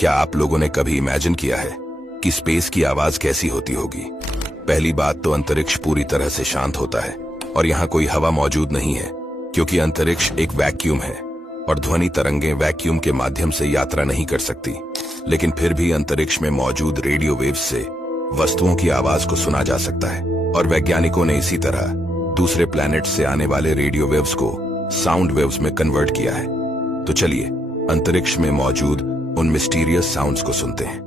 क्या आप लोगों ने कभी इमेजिन किया है कि स्पेस की आवाज कैसी होती होगी? पहली बात तो अंतरिक्ष पूरी तरह से शांत होता है और यहाँ कोई हवा मौजूद नहीं है, क्योंकि अंतरिक्ष एक वैक्यूम है और ध्वनि तरंगें वैक्यूम के माध्यम से यात्रा नहीं कर सकती। लेकिन फिर भी अंतरिक्ष में मौजूद रेडियो वेव्स से वस्तुओं की आवाज को सुना जा सकता है और वैज्ञानिकों ने इसी तरह दूसरे प्लैनेट से आने वाले रेडियो वेव्स को साउंड वेव्स में कन्वर्ट किया है। तो चलिए अंतरिक्ष में मौजूद उन मिस्टीरियस साउंड्स को सुनते हैं।